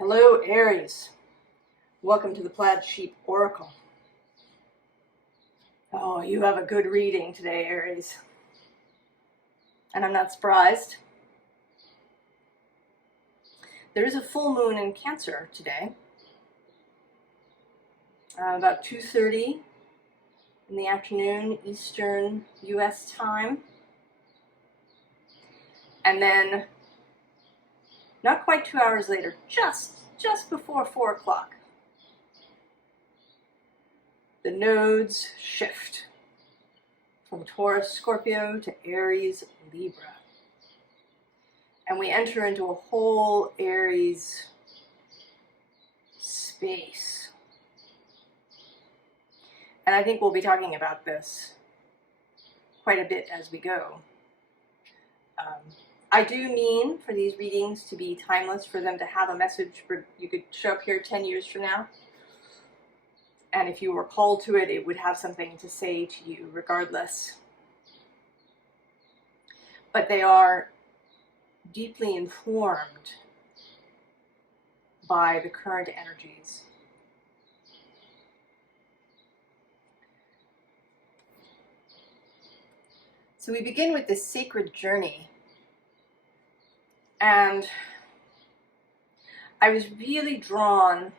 Hello, Aries. Welcome to the Plaid Sheep Oracle. Oh, you have a good reading today, Aries. And I'm not surprised. There is a full moon in Cancer today, about 2:30 in the afternoon, Eastern U.S. time. And then, not quite 2 hours later, just before 4 o'clock, the nodes shift from Taurus, Scorpio to Aries, Libra. And we enter into a whole Aries space. And I think we'll be talking about this quite a bit as we go. I do mean for these readings to be timeless, for them to have a message. You could show up here 10 years from now, and if you were called to it, it would have something to say to you regardless. But they are deeply informed by the current energies. So we begin with this sacred journey. And I was really drawn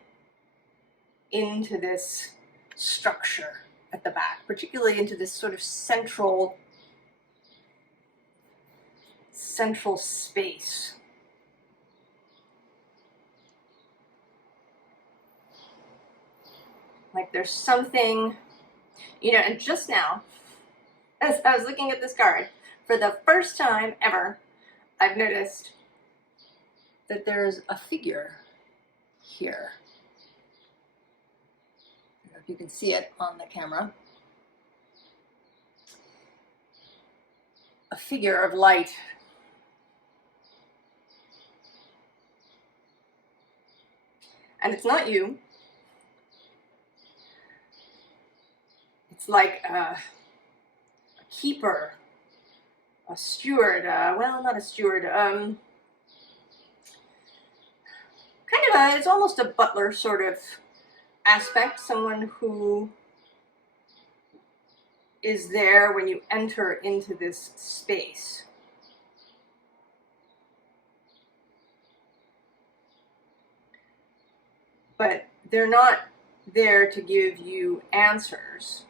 into this structure at the back, particularly into this sort of central space. Like there's something, and just now, as I was looking at this card, for the first time ever, I've noticed that there's a figure here. I don't know if you can see it on the camera. A figure of light. And it's not you. It's like a keeper, a steward, well, not a steward, it's almost a butler sort of aspect, someone who is there when you enter into this space. But they're not there to give you answers.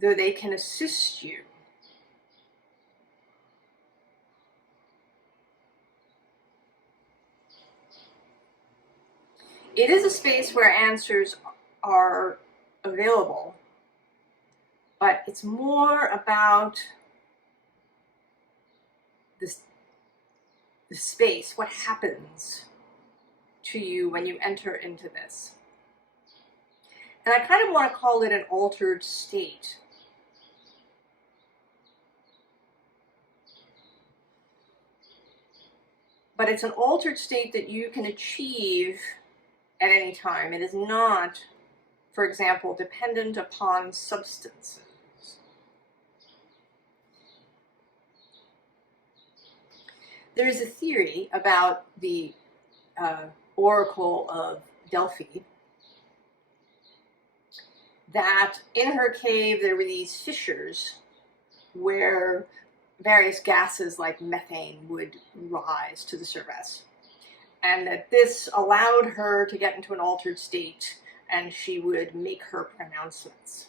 Though they can assist you. It is a space where answers are available, but it's more about the space, what happens to you when you enter into this. And I kind of want to call it an altered state. But it's an altered state that you can achieve at any time. It is not, for example, dependent upon substances. There is a theory about the Oracle of Delphi that in her cave there were these fissures where various gases like methane would rise to the surface, and that this allowed her to get into an altered state and she would make her pronouncements.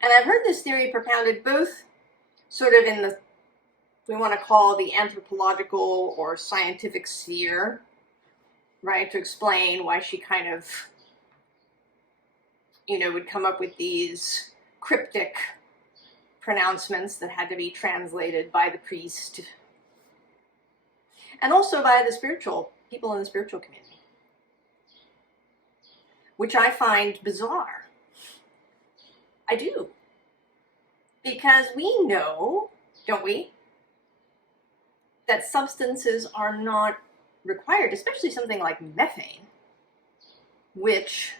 And I've heard this theory propounded both sort of in the, we want to call the anthropological or scientific sphere, right, to explain why she kind of, would come up with these cryptic pronouncements that had to be translated by the priest, and also by the spiritual people in the spiritual community, which I find bizarre. I do. Because we know, don't we, that substances are not required, especially something like methane, which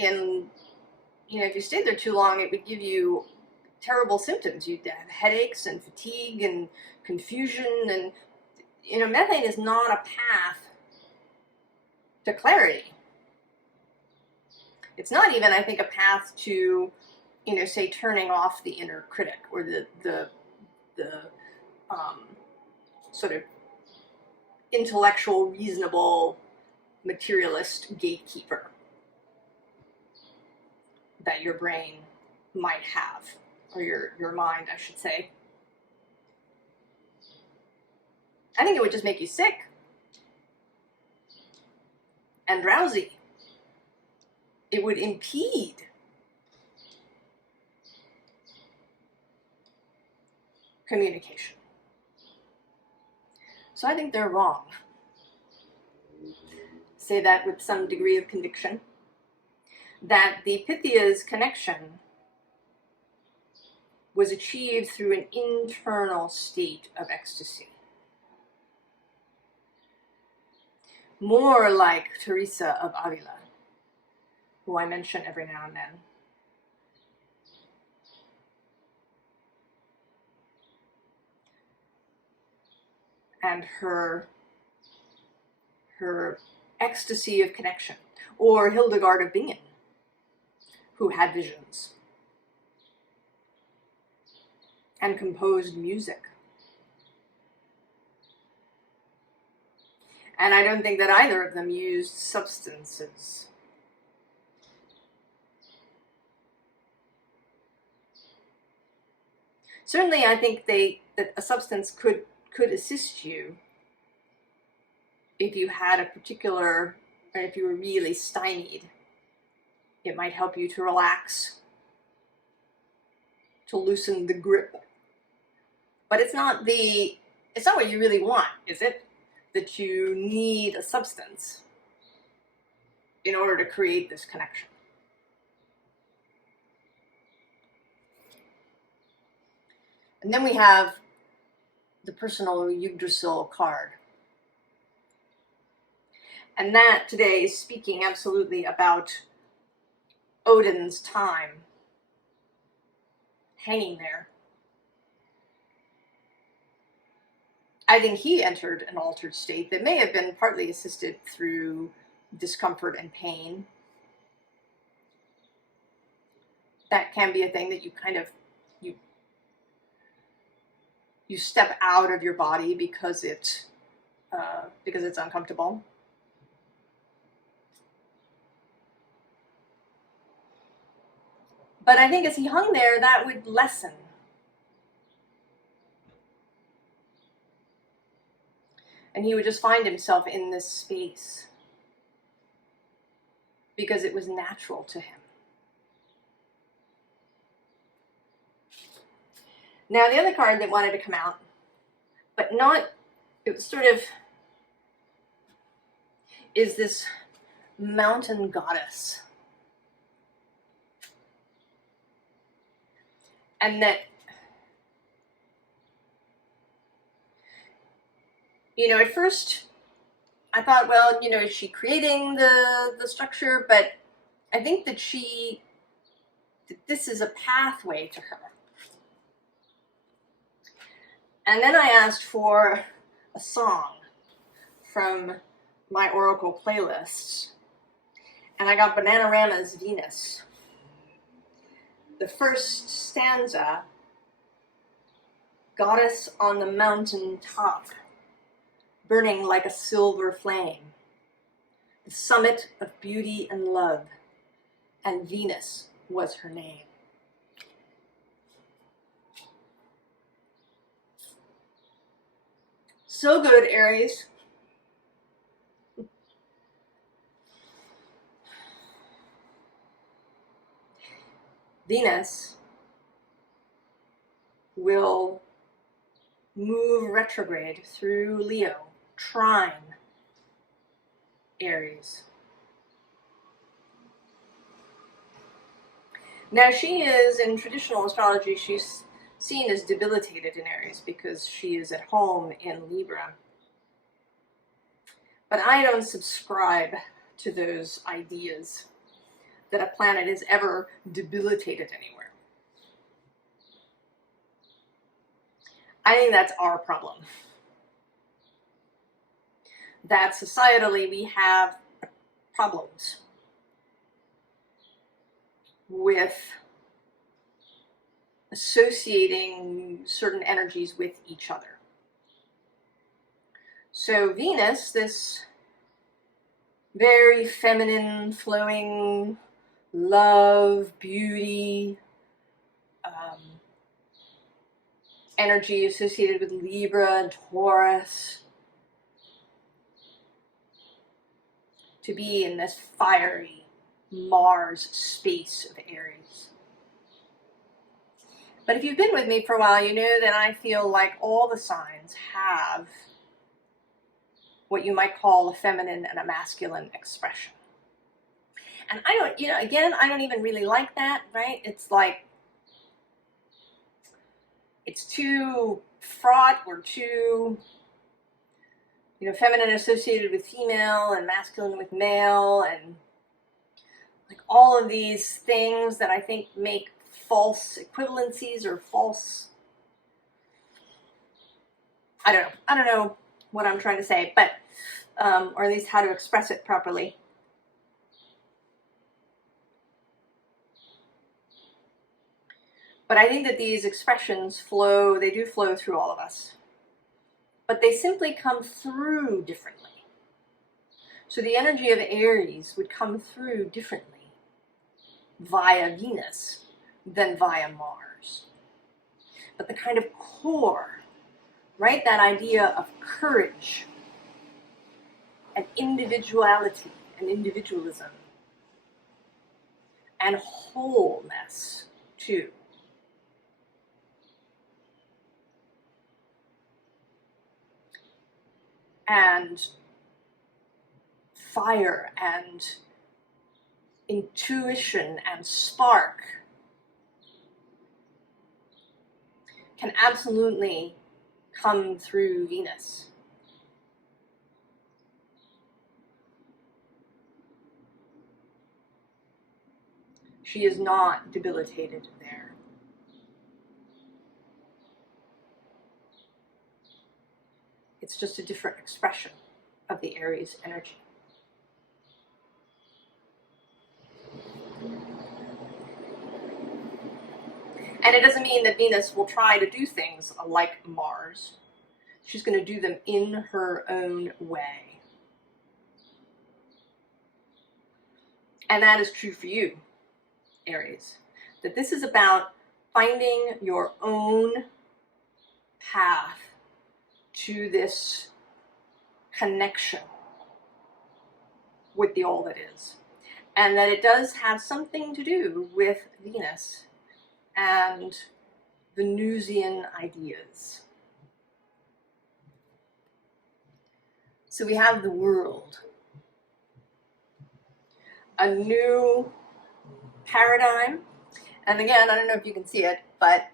if you stayed there too long, it would give you terrible symptoms. You'd have headaches and fatigue and confusion, and methane is not a path to clarity. It's not even, I think, a path to, say, turning off the inner critic or the sort of intellectual, reasonable, materialist gatekeeper that your brain might have, or your mind, I should say. I think it would just make you sick and drowsy. It would impede communication. So I think they're wrong. Say that with some degree of conviction, that the Pythia's connection was achieved through an internal state of ecstasy. More like Teresa of Avila, who I mention every now and then. And her ecstasy of connection. Or Hildegard of Bingen, who had visions and composed music. And I don't think that either of them used substances. Certainly, I think that a substance could assist you if you had a particular, or if you were really stymied. It might help you to relax, to loosen the grip. But it's not what you really want, is it? That you need a substance in order to create this connection. And then we have the personal Yggdrasil card. And that today is speaking absolutely about Odin's time hanging there. I think he entered an altered state that may have been partly assisted through discomfort and pain. That can be a thing that you kind of, you step out of your body because it's uncomfortable. But I think as he hung there, that would lessen. And he would just find himself in this space because it was natural to him. Now, the other card that wanted to come out, but not, it was sort of, is this mountain goddess. And that, at first I thought, well, is she creating the structure? But I think that this is a pathway to her. And then I asked for a song from my Oracle playlists, and I got Bananarama's Venus. The first stanza, goddess on the mountaintop, burning like a silver flame, the summit of beauty and love, and Venus was her name. So good, Aries. Venus will move retrograde through Leo, trine Aries. Now she is, in traditional astrology, she's seen as debilitated in Aries because she is at home in Libra. But I don't subscribe to those ideas that a planet is ever debilitated anywhere. I think that's our problem. That societally we have problems with associating certain energies with each other. So Venus, this very feminine, flowing, love, beauty, energy associated with Libra and Taurus, to be in this fiery Mars space of Aries. But if you've been with me for a while, you know that I feel like all the signs have what you might call a feminine and a masculine expression. And I don't, again, I don't even really like that, right? It's like, it's too fraught or too, feminine associated with female and masculine with male, and like all of these things that I think make false equivalencies or false, I don't know what I'm trying to say, but, or at least how to express it properly. But I think that these expressions they do flow through all of us. But they simply come through differently. So the energy of Aries would come through differently via Venus than via Mars. But the kind of core, right, that idea of courage and individuality and individualism and wholeness too. And fire and intuition and spark can absolutely come through Venus. She is not debilitated there. It's just a different expression of the Aries energy. And it doesn't mean that Venus will try to do things like Mars. She's going to do them in her own way. And that is true for you, Aries. That this is about finding your own path to this connection with the all that is. And that it does have something to do with Venus and Venusian ideas. So we have the world, a new paradigm. And again, I don't know if you can see it, but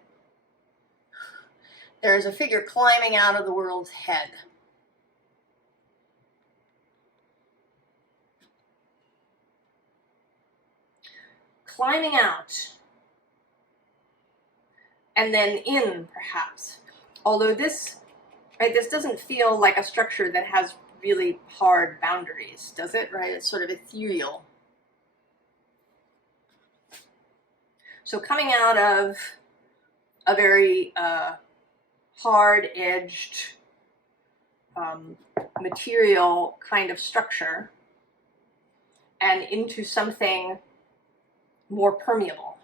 there's a figure climbing out of the world's head. Climbing out. And then in, perhaps. Although this doesn't feel like a structure that has really hard boundaries, does it? Right? It's sort of ethereal. So coming out of a very hard-edged material kind of structure and into something more permeable.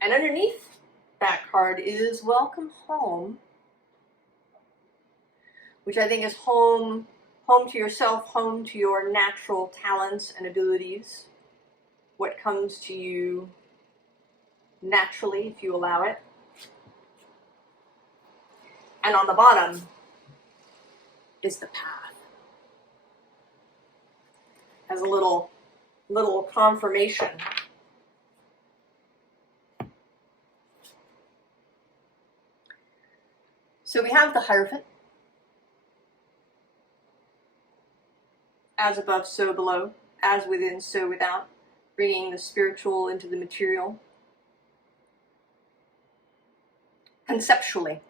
And underneath that card is Welcome Home, which I think is home to yourself, home to your natural talents and abilities, what comes to you naturally if you allow it. And on the bottom is the path. As a little confirmation. So we have the Hierophant. As above, so below. As within, so without. Bringing the spiritual into the material. conceptually.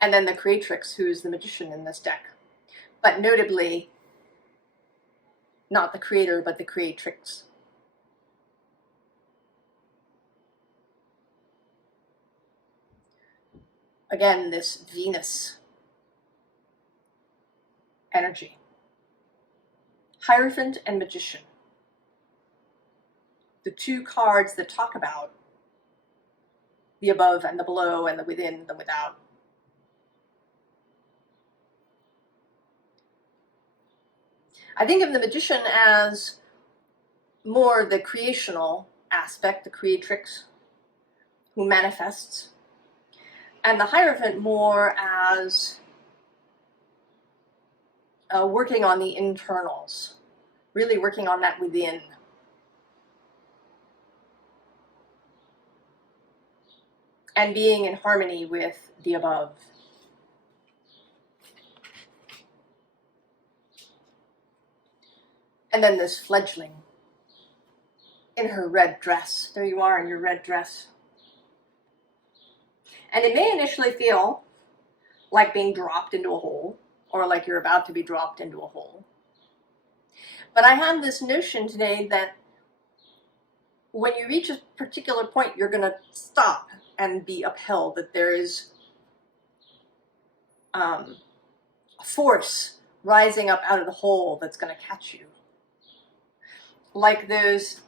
And then the creatrix, who is the magician in this deck, but notably not the creator, but the creatrix. Again, this Venus energy. Hierophant and Magician. The two cards that talk about the above and the below and the within and the without. I think of the Magician as more the creational aspect, the creatrix who manifests, and the Hierophant more as working on the internals, really working on that within. And being in harmony with the above. And then this fledgling in her red dress. There you are in your red dress. And it may initially feel like being dropped into a hole, or like you're about to be dropped into a hole. But I have this notion today that when you reach a particular point, you're going to stop and be upheld, that there is a force rising up out of the hole that's going to catch you. Like those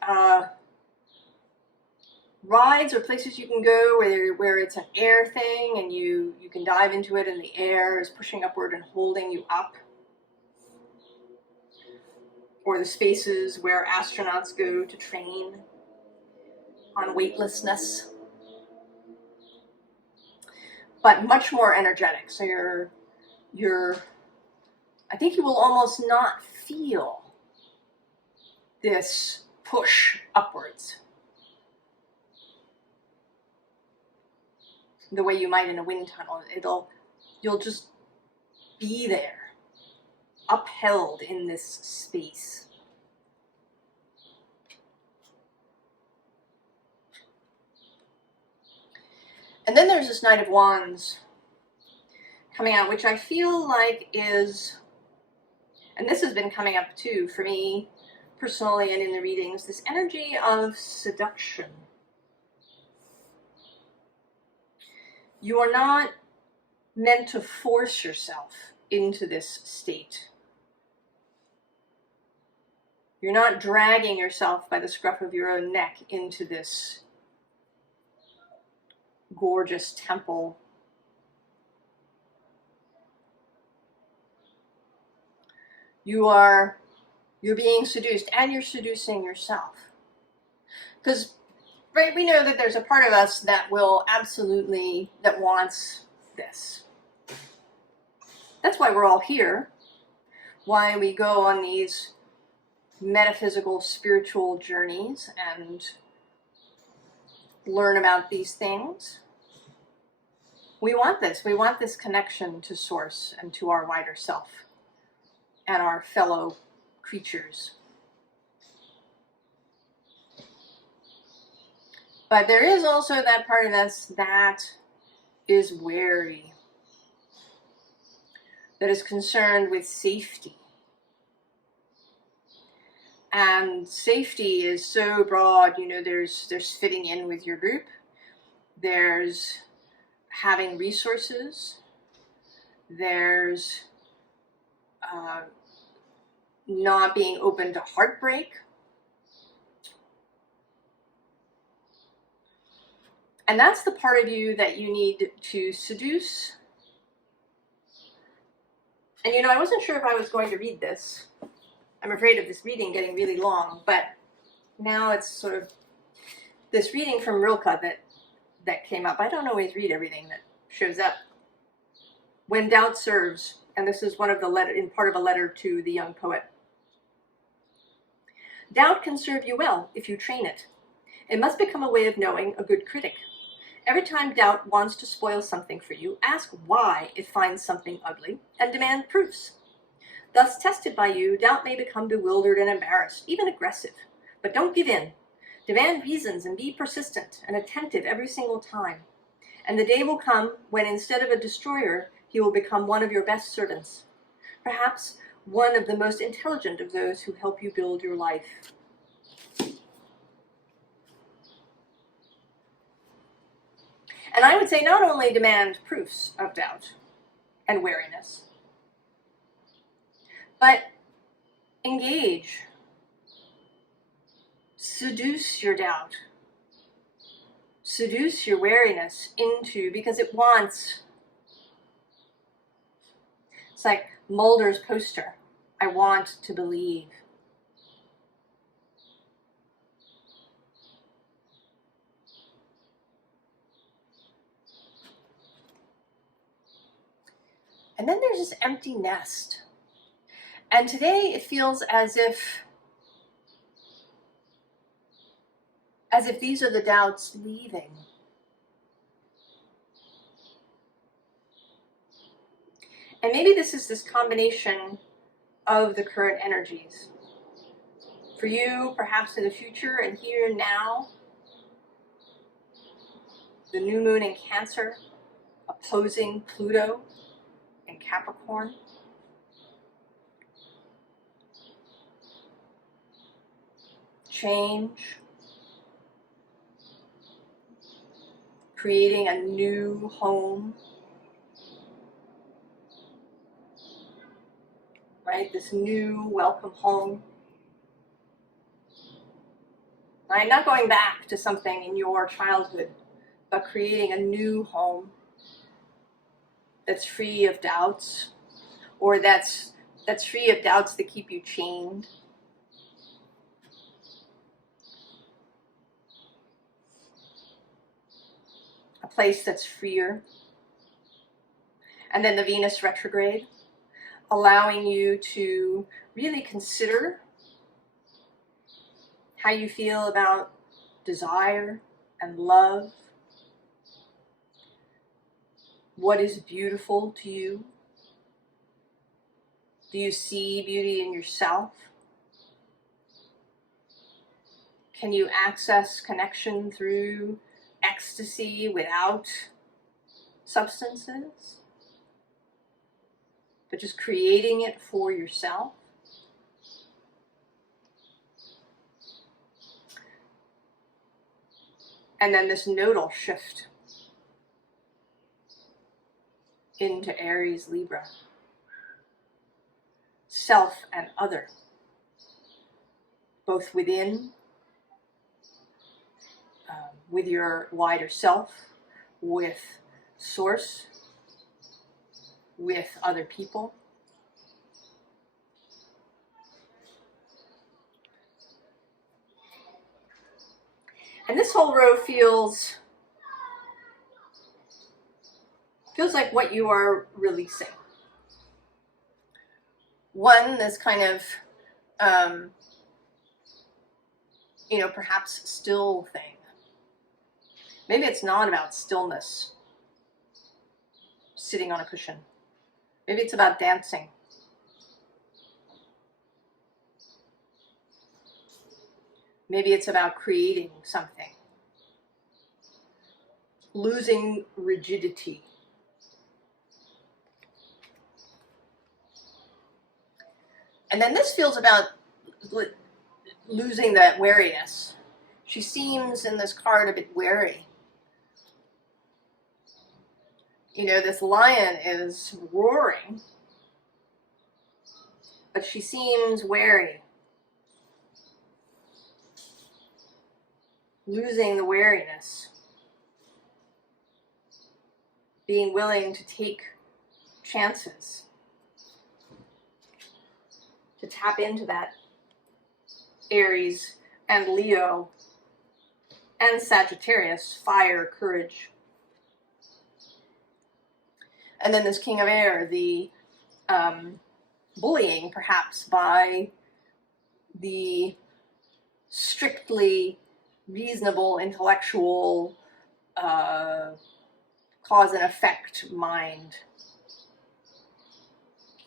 rides or places you can go where it's an air thing and you can dive into it and the air is pushing upward and holding you up. Or the spaces where astronauts go to train on weightlessness. But much more energetic. So I think you will almost not feel this push upwards the way you might in a wind tunnel. You'll just be there, upheld in this space. And then there's this Knight of Wands coming out, which I feel like is, and this has been coming up too for me personally and in the readings, this energy of seduction. You are not meant to force yourself into this state. You're not dragging yourself by the scruff of your own neck into this gorgeous temple. You're being seduced, and you're seducing yourself. Because, right, we know that there's a part of us that that wants this. That's why we're all here. Why we go on these metaphysical, spiritual journeys and learn about these things. We want this. We want this connection to Source and to our wider self and our fellow creatures. But there is also that part of us that is wary, that is concerned with safety. And safety is so broad, there's fitting in with your group, there's having resources, there's not being open to heartbreak. And that's the part of you that you need to seduce. And I wasn't sure if I was going to read this. I'm afraid of this reading getting really long, but now it's sort of this reading from Rilke that came up. I don't always read everything that shows up. When doubt serves, and this is part of a letter to the young poet. Doubt can serve you well if you train it. It must become a way of knowing a good critic. Every time doubt wants to spoil something for you, ask why it finds something ugly and demand proofs. Thus tested by you, doubt may become bewildered and embarrassed, even aggressive. But don't give in. Demand reasons and be persistent and attentive every single time. And the day will come when instead of a destroyer, he will become one of your best servants. Perhaps one of the most intelligent of those who help you build your life. And I would say not only demand proofs of doubt and wariness, but engage, seduce your doubt, seduce your wariness into, because it wants, it's like Mulder's poster, I want to believe. And then there's this empty nest. And today it feels as if these are the doubts leaving. And maybe this is this combination of the current energies. For you, perhaps in the future and here and now, the new moon in Cancer opposing Pluto in Capricorn. Change. Creating a new home. Right? This new welcome home. Right? Not going back to something in your childhood, but creating a new home that's free of doubts, or that's free of doubts that keep you chained. A place that's freer. And then the Venus retrograde, allowing you to really consider how you feel about desire and love. What is beautiful to you? Do you see beauty in yourself? Can you access connection through ecstasy without substances? But just creating it for yourself? And then this nodal shift into Aries, Libra. Self and other. Both within, with your wider self, with source, with other people. And this whole row feels like what you are releasing. One, this kind of, perhaps still thing. Maybe it's not about stillness, sitting on a cushion. Maybe it's about dancing. Maybe it's about creating something. Losing rigidity. And then this feels about losing that wariness. She seems in this card a bit wary. This lion is roaring, but she seems wary. Losing the wariness. Being willing to take chances. To tap into that Aries and Leo and Sagittarius, fire, courage. And then this King of Air, the bullying perhaps by the strictly reasonable, intellectual, cause and effect mind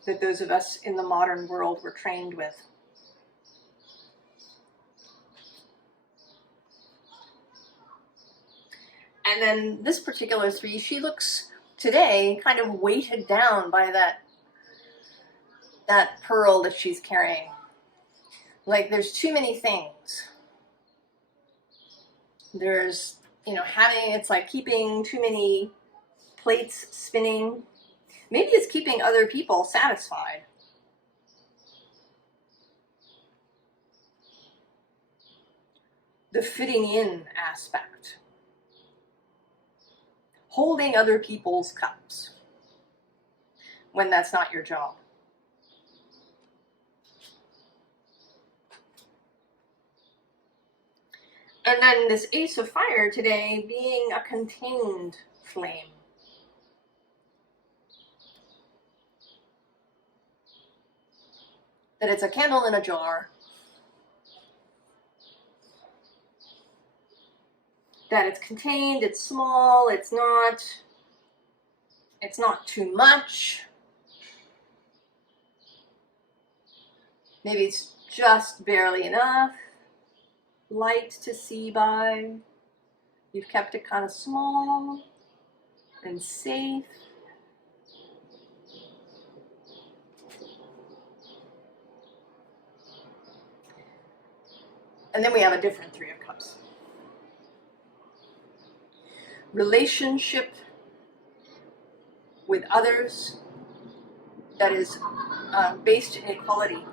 that those of us in the modern world were trained with. And then this particular 3, she looks today kind of weighted down by that pearl that she's carrying. Like there's too many things. There's, you know, it's like keeping too many plates spinning. Maybe it's keeping other people satisfied. The fitting in aspect. Holding other people's cups when that's not your job. And then this Ace of Fire today being a contained flame. That it's a candle in a jar. That it's contained, it's small, it's not too much. Maybe it's just barely enough light to see by. You've kept it kind of small and safe. And then we have a different 3 of Cups. Relationship with others that is based in equality,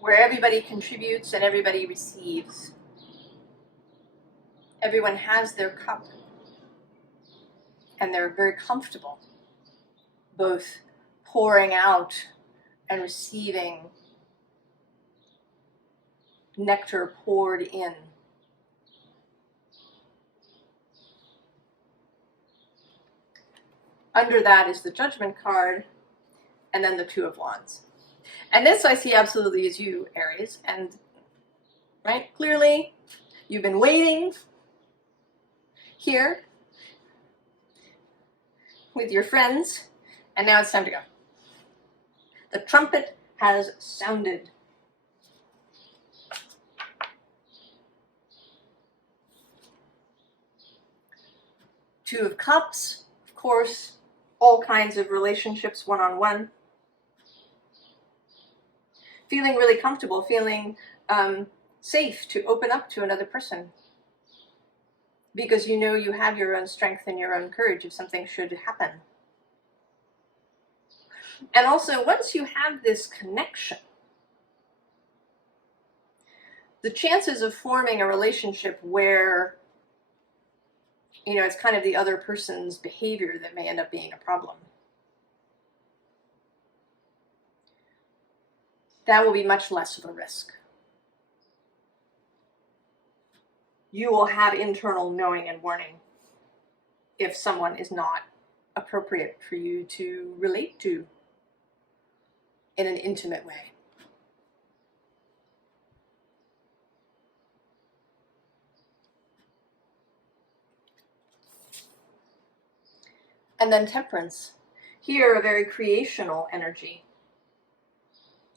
where everybody contributes and everybody receives. Everyone has their cup and they're very comfortable both pouring out and receiving nectar poured in. Under that is the Judgment card, and then the 2 of Wands. And this I see absolutely as you, Aries, and right, clearly you've been waiting here with your friends, and now it's time to go. The trumpet has sounded. Two of Cups, of course, all kinds of relationships one-on-one. Feeling really comfortable, feeling safe to open up to another person. Because you know you have your own strength and your own courage if something should happen. And also, once you have this connection, the chances of forming a relationship where, you know, it's kind of the other person's behavior that may end up being a problem, that will be much less of a risk. You will have internal knowing and warning if someone is not appropriate for you to relate to in an intimate way. And then Temperance. Here, a very creational energy.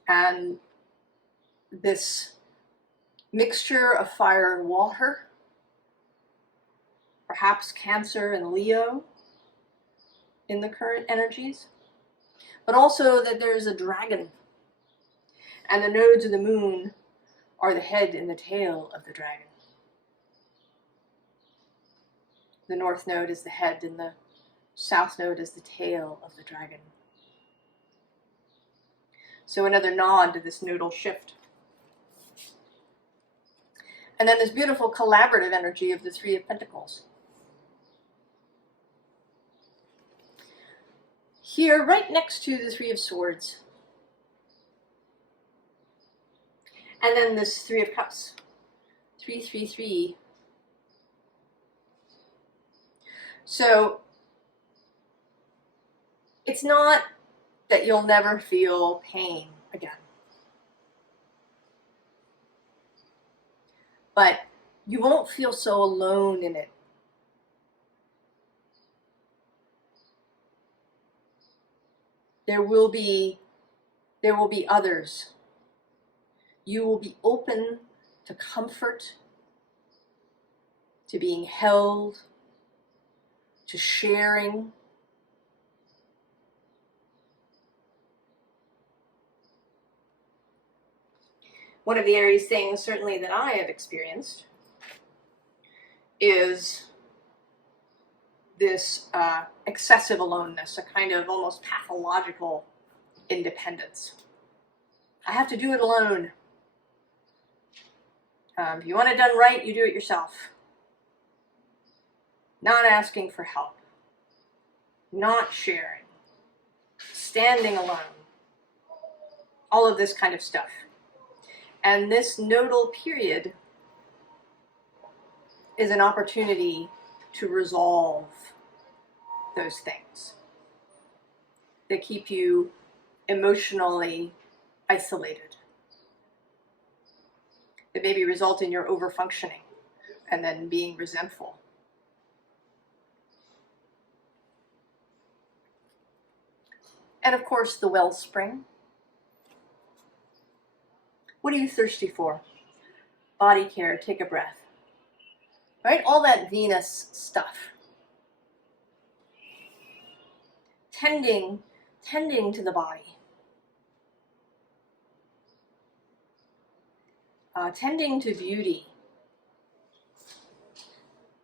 And this mixture of fire and water, perhaps Cancer and Leo in the current energies, but also that there's a dragon, and the nodes of the moon are the head and the tail of the dragon. The north node is the head and the south node is the tail of the dragon. So another nod to this nodal shift. And then this beautiful collaborative energy of the Three of Pentacles. Here, right next to the Three of Swords. And then this Three of Cups. 3, 3, 3. So, it's not that you'll never feel pain again. But you won't feel so alone in it. There will be others. You will be open to comfort to being held, to sharing. One of the Aries things, certainly, that I have experienced is this excessive aloneness, a kind of almost pathological independence. I have to do it alone. If you want it done right, you do it yourself. Not asking for help. Not sharing. Standing alone. All of this kind of stuff. And this nodal period is an opportunity to resolve those things that keep you emotionally isolated, that maybe result in your overfunctioning and then being resentful. And of course, the wellspring. What are you thirsty for? Body care, take a breath. Right? All that Venus stuff. Tending to the body. Tending to beauty.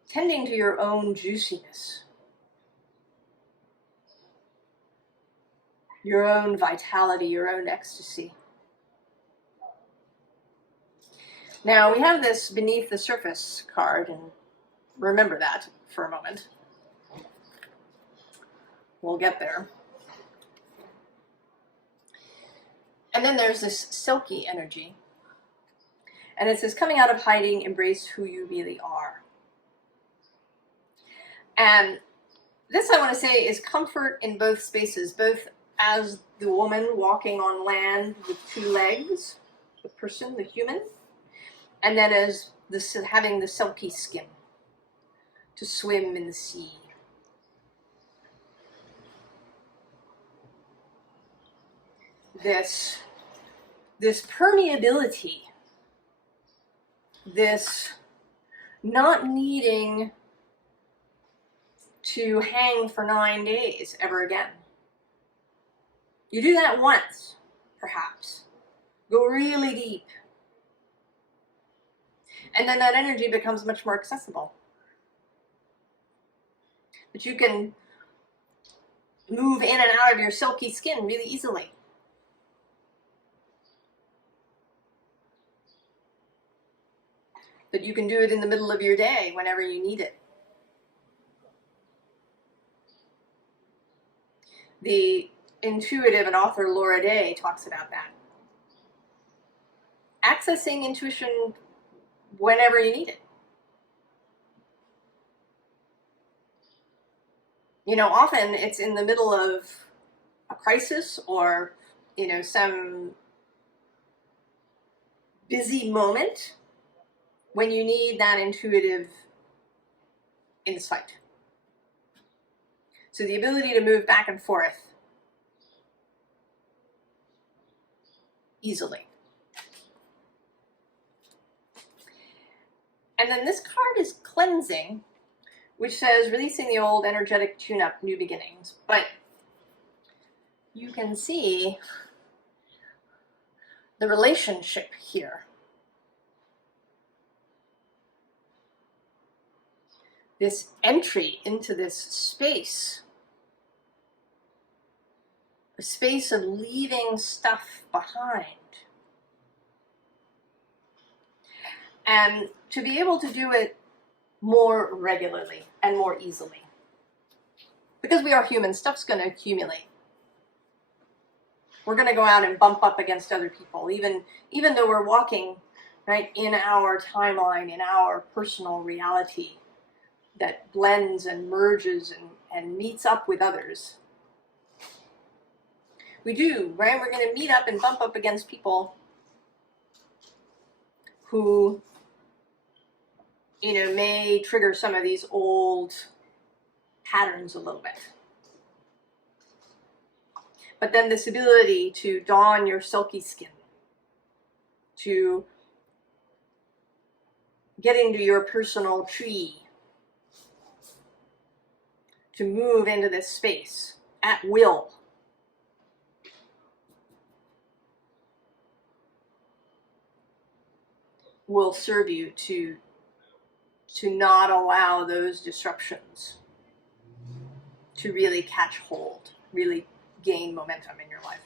Tending to your own juiciness. Your own vitality, your own ecstasy. Now, we have this beneath the surface card, and remember that for a moment. We'll get there. And then there's this silky energy. And it says, coming out of hiding, embrace who you really are. And this, I want to say, is comfort in both spaces, both as the woman walking on land with two legs, the person, the human, and then as this, having the silky skin to swim in the sea. This permeability, this not needing to hang for 9 days ever again. You do that once, perhaps. Go really deep. And then that energy becomes much more accessible. But you can move in and out of your silky skin really easily. But you can do it in the middle of your day whenever you need it. The intuitive and author Laura Day talks about that. Accessing intuition whenever you need it. You know, often it's in the middle of a crisis or, you know, some busy moment when you need that intuitive insight. So the ability to move back and forth easily. And then this card is cleansing, which says releasing the old, energetic tune-up, new beginnings. But you can see the relationship here. This entry into this space, a space of leaving stuff behind. And to be able to do it more regularly and more easily. Because we are human, stuff's going to accumulate. We're going to go out and bump up against other people, even though we're walking right in our timeline, in our personal reality that blends and merges and meets up with others. We do, right? We're going to meet up and bump up against people who, you know, may trigger some of these old patterns a little bit. But then this ability to don your silky skin, to getting to your personal tree, to move into this space at will. Will serve you to not allow those disruptions to really catch hold, really gain momentum in your life.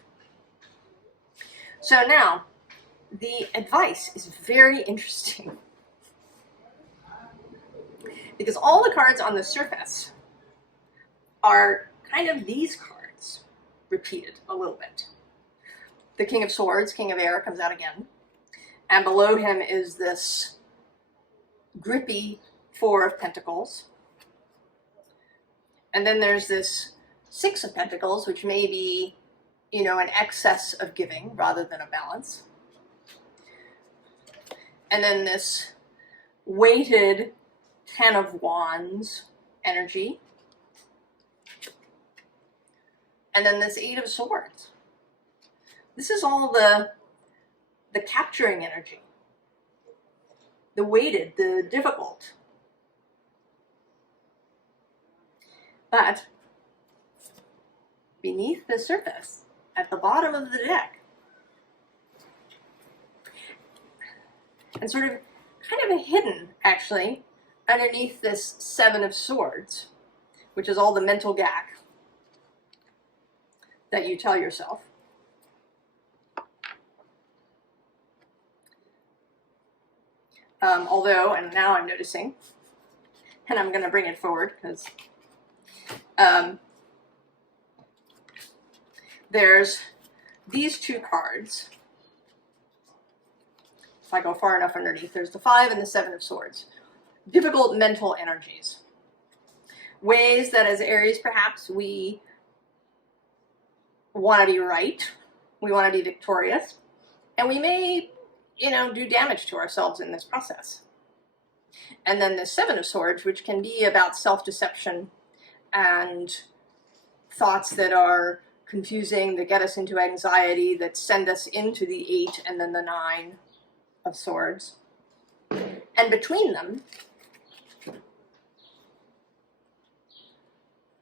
So now, the advice is very interesting because all the cards on the surface are kind of these cards repeated a little bit. The King of Swords, King of Air, comes out again. And below him is this grippy Four of Pentacles. And then there's this Six of Pentacles, which may be, an excess of giving rather than a balance. And then this weighted Ten of Wands energy. And then this Eight of Swords. This is all the capturing energy, the weighted, the difficult. But beneath the surface, at the bottom of the deck, and sort of kind of hidden, actually, underneath this Seven of Swords, which is all the mental gack that you tell yourself, although, and now I'm noticing, and I'm going to bring it forward because there's these two cards. If I go far enough underneath, there's the Five and the Seven of Swords. Difficult mental energies. Ways that as Aries, perhaps, we want to be right. We want to be victorious. And we may do damage to ourselves in this process. And then the Seven of Swords, which can be about self-deception and thoughts that are confusing, that get us into anxiety, that send us into the Eight and then the Nine of Swords. And between them,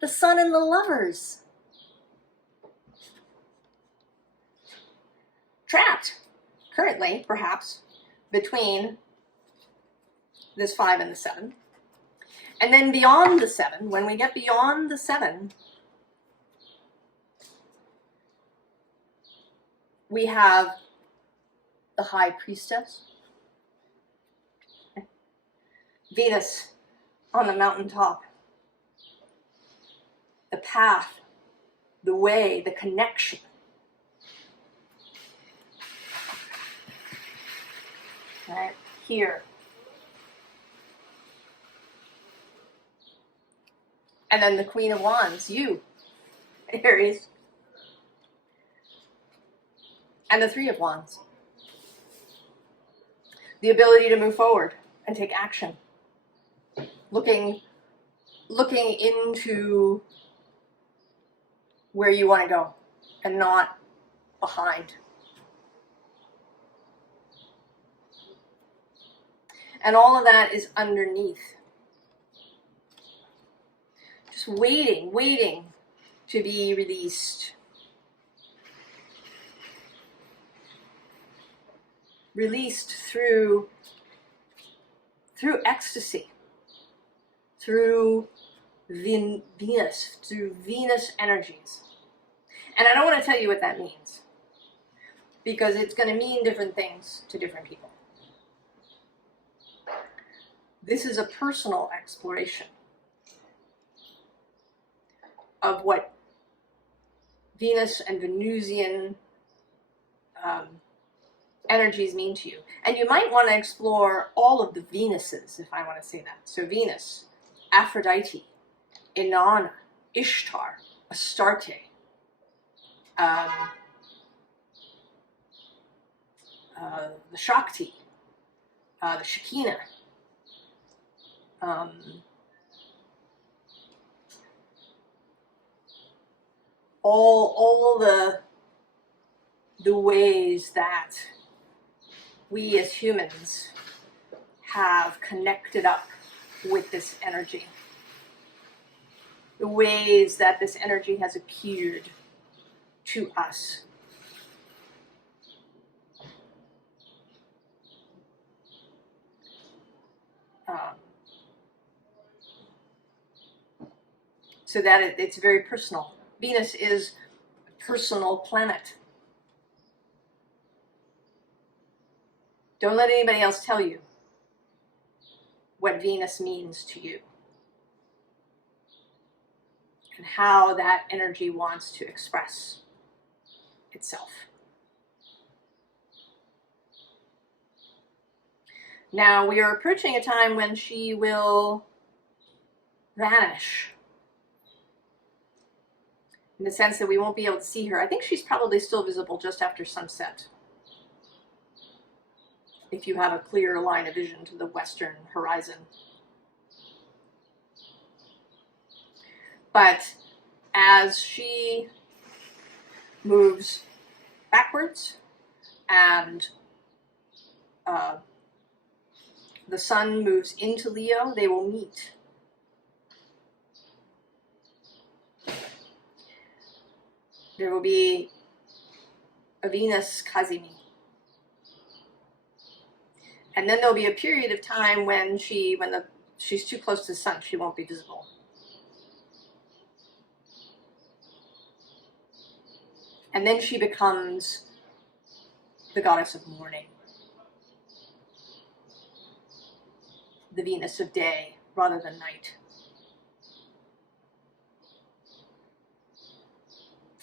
the Sun and the Lovers. Trapped. Currently, perhaps, between this Five and the Seven. And then beyond the Seven, when we get beyond the Seven, we have the High Priestess, Venus on the mountaintop, the path, the way, the connection. Right here. And then the Queen of Wands, you, Aries. And the Three of Wands. The ability to move forward and take action. Looking into where you want to go and not behind. And all of that is underneath. Just waiting to be released. Released through ecstasy, through Venus, through Venus energies. And I don't want to tell you what that means, because it's going to mean different things to different people. This is a personal exploration of what Venus and Venusian energies mean to you. And you might want to explore all of the Venuses, if I want to say that. So Venus, Aphrodite, Inanna, Ishtar, Astarte, the Shakti, the Shekinah, all the ways that we as humans have connected up with this energy, the ways that this energy has appeared to us. So that it's very personal. Venus is a personal planet. Don't let anybody else tell you what Venus means to you and how that energy wants to express itself. Now we are approaching a time when she will vanish, in the sense that we won't be able to see her. I think she's probably still visible just after sunset, if you have a clear line of vision to the western horizon. But as she moves backwards and the sun moves into Leo, they will meet. There will be a Venus Kazimi. And then there'll be a period of time when she's too close to the sun, she won't be visible. And then she becomes the goddess of morning, the Venus of day rather than night.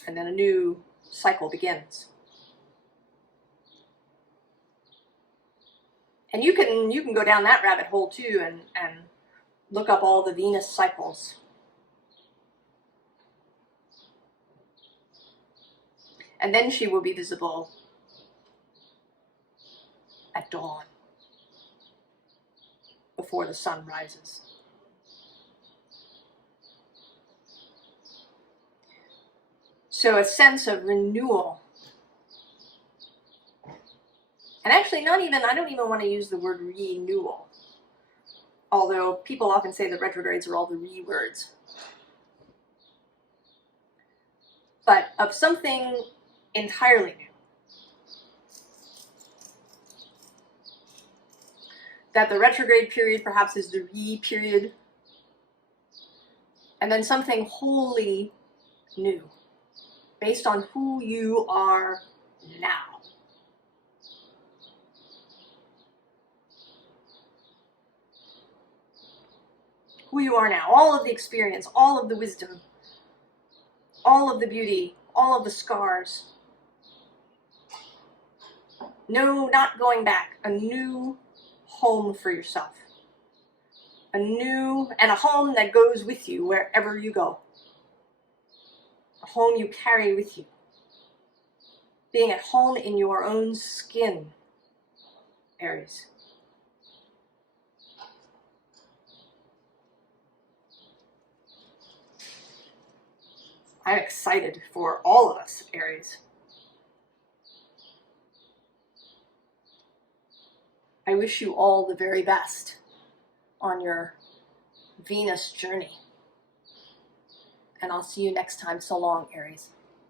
And then a new cycle begins. And you can go down that rabbit hole too and look up all the Venus cycles. And then she will be visible at dawn, before the sun rises. So a sense of renewal. And actually I don't even want to use the word renewal, although people often say that retrogrades are all the re-words. But of something entirely new. That the retrograde period perhaps is the re-period, and then something wholly new, based on who you are now. Who you are now, all of the experience, all of the wisdom, all of the beauty, all of the scars. No, not going back. A new home for yourself. A home that goes with you wherever you go. A home you carry with you. Being at home in your own skin, Aries. I'm excited for all of us, Aries. I wish you all the very best on your Venus journey. And I'll see you next time. So long, Aries.